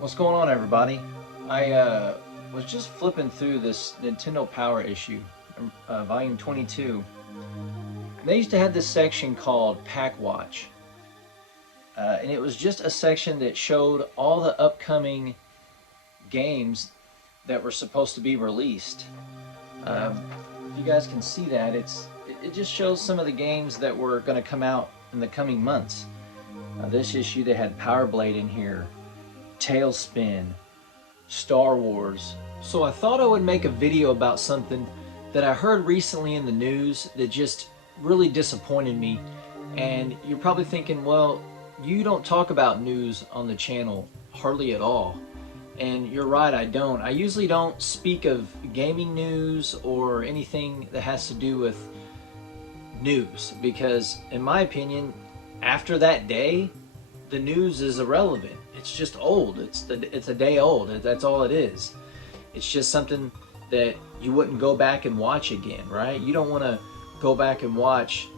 What's going on, everybody? I was just flipping through this Nintendo Power issue, volume 22. And they used to have this section called Pack Watch. And it was just a section that showed all the upcoming games that were supposed to be released. If you guys can see that, it just shows some of the games that were going to come out in the coming months. This issue, they had Power Blade in here, Tailspin, Star Wars. So I thought I would make a video about something that I heard recently in the news that just really disappointed me. And you're probably thinking, well, you don't talk about news on the channel hardly at all. And you're right, I don't. I usually don't speak of gaming news or anything that has to do with news because, in my opinion, after that day, the news is irrelevant. It's just old. It's a day old. That's all it is. It's just something that you wouldn't go back and watch again, right? You don't want to go back and watch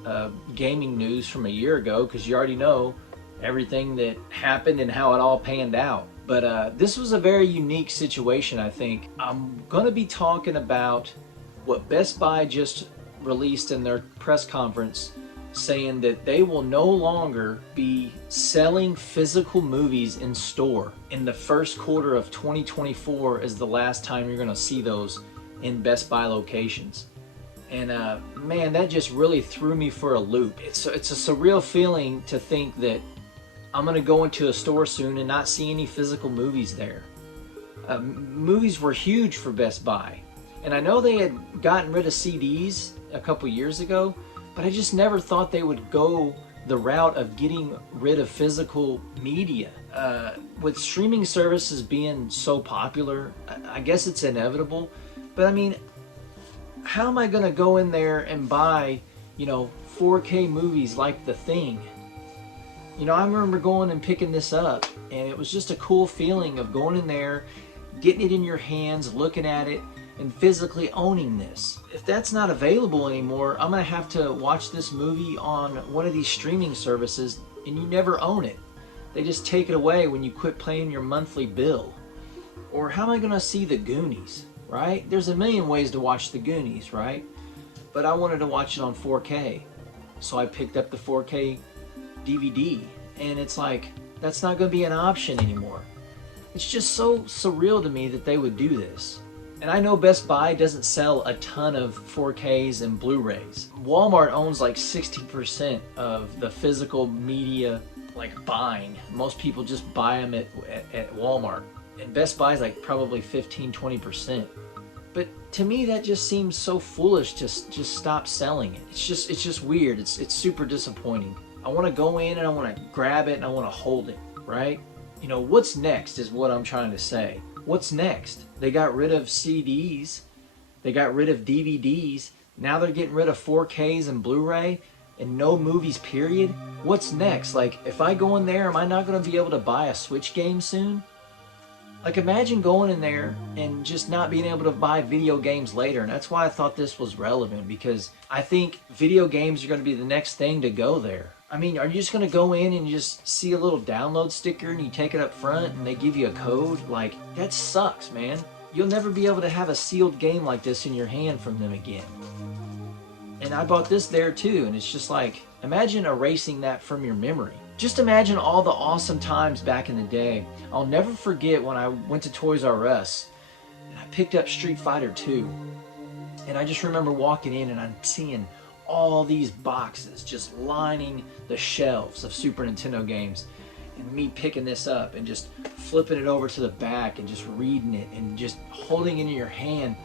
gaming news from a year ago because you already know everything that happened and how it all panned out. But this was a very unique situation, I think. I'm going to be talking about what Best Buy just released in their press conference, saying that they will no longer be selling physical movies in store. In the first quarter of 2024 is the last time you're gonna see those in Best Buy locations. And man, that just really threw me for a loop. It's a surreal feeling to think that I'm gonna go into a store soon and not see any physical movies there. Movies were huge for Best Buy. And I know they had gotten rid of CDs a couple years ago, but I just never thought they would go the route of getting rid of physical media. With streaming services being so popular, I guess it's inevitable. But I mean, how am I gonna go in there and buy, 4K movies like The Thing? I remember going and picking this up, and it was just a cool feeling of going in there, getting it in your hands, looking at it, and physically owning this. If that's not available anymore, I'm gonna have to watch this movie on one of these streaming services and you never own it. They just take it away when you quit paying your monthly bill. Or how am I gonna see The Goonies, right? There's a million ways to watch The Goonies, right? But I wanted to watch it on 4K. So I picked up the 4K DVD, and it's like, that's not gonna be an option anymore. It's just so surreal to me that they would do this. And I know Best Buy doesn't sell a ton of 4Ks and Blu-rays. Walmart owns like 60% of the physical media buying. Most people just buy them at Walmart. And Best Buy is like probably 15-20%. But to me that just seems so foolish to just stop selling it. It's just weird. It's super disappointing. I want to go in and I want to grab it and I want to hold it, right? What's next is what I'm trying to say. What's next? They got rid of CDs, they got rid of DVDs, now they're getting rid of 4Ks and Blu-ray and no movies, period. What's next? If I go in there, am I not going to be able to buy a Switch game soon? Imagine going in there and just not being able to buy video games later. And that's why I thought this was relevant, because I think video games are going to be the next thing to go there. I mean, are you just going to go in and you just see a little download sticker and you take it up front and they give you a code? That sucks, man. You'll never be able to have a sealed game like this in your hand from them again. And I bought this there too, and it's just imagine erasing that from your memory. Just imagine all the awesome times back in the day. I'll never forget when I went to Toys R Us and I picked up Street Fighter 2. And I just remember walking in and I'm seeing all these boxes just lining the shelves of Super Nintendo games, and me picking this up and just flipping it over to the back and just reading it and just holding it in your hand,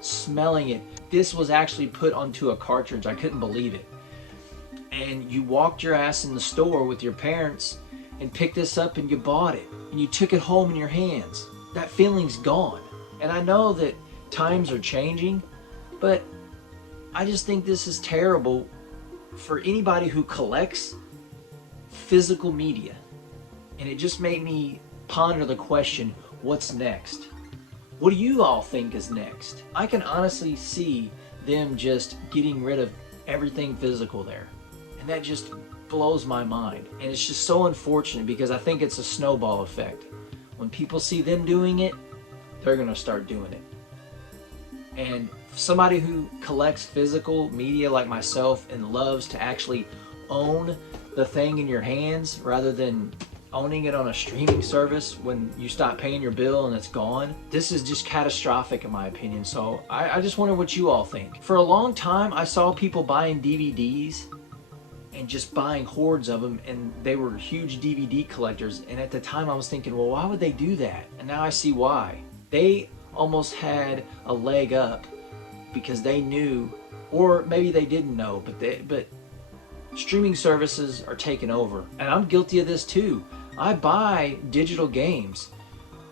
smelling it. This was actually put onto a cartridge. I couldn't believe it. And you walked your ass in the store with your parents and picked this up and you bought it and you took it home in your hands. That feeling's gone. And I know that times are changing, but I just think this is terrible for anybody who collects physical media. And it just made me ponder the question, what's next? What do you all think is next? I can honestly see them just getting rid of everything physical there. And that just blows my mind. And it's just so unfortunate because I think it's a snowball effect. When people see them doing it, they're going to start doing it. And somebody who collects physical media like myself and loves to actually own the thing in your hands rather than owning it on a streaming service when you stop paying your bill and it's gone, this is just catastrophic in my opinion. So I just wonder what you all think. For a long time, I saw people buying DVDs and just buying hordes of them, and they were huge DVD collectors. And at the time I was thinking, well, why would they do that? And now I see why. They almost had a leg up because they knew, or maybe they didn't know, but streaming services are taking over. And I'm guilty of this too. I buy digital games,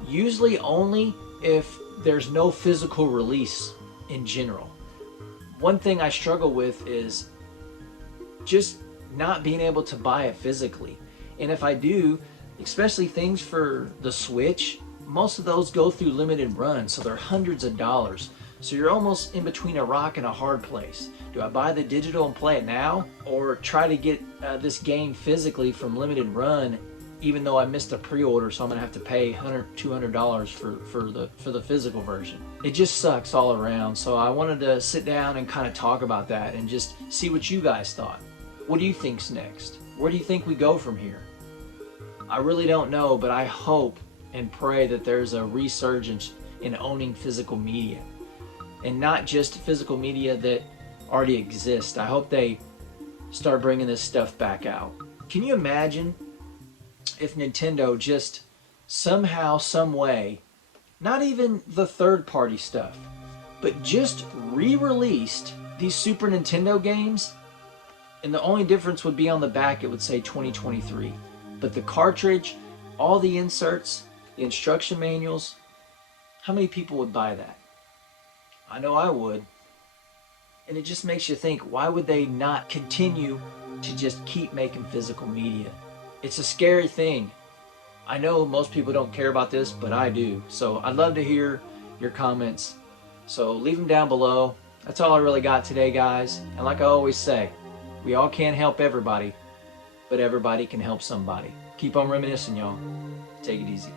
usually only if there's no physical release in general. One thing I struggle with is just not being able to buy it physically. And if I do, especially things for the Switch, most of those go through limited runs, so they're hundreds of dollars. So you're almost in between a rock and a hard place. Do I buy the digital and play it now, or try to get this game physically from limited run, even though I missed a pre-order, so I'm gonna have to pay $100, $200 for the physical version? It just sucks all around. So I wanted to sit down and kind of talk about that and just see what you guys thought. What do you think's next? Where do you think we go from here? I really don't know, but I hope and pray that there's a resurgence in owning physical media, and not just physical media that already exists. I hope they start bringing this stuff back out. Can you imagine if Nintendo just somehow, some way, not even the third-party stuff, but just re-released these Super Nintendo games, and the only difference would be on the back, it would say 2023. But the cartridge, all the inserts, the instruction manuals, how many people would buy that? I know I would. And it just makes you think, why would they not continue to just keep making physical media? It's a scary thing. I know most people don't care about this, but I do. So I'd love to hear your comments. So leave them down below. That's all I really got today, guys. And like I always say, we all can't help everybody, but everybody can help somebody. Keep on reminiscing, y'all. Take it easy.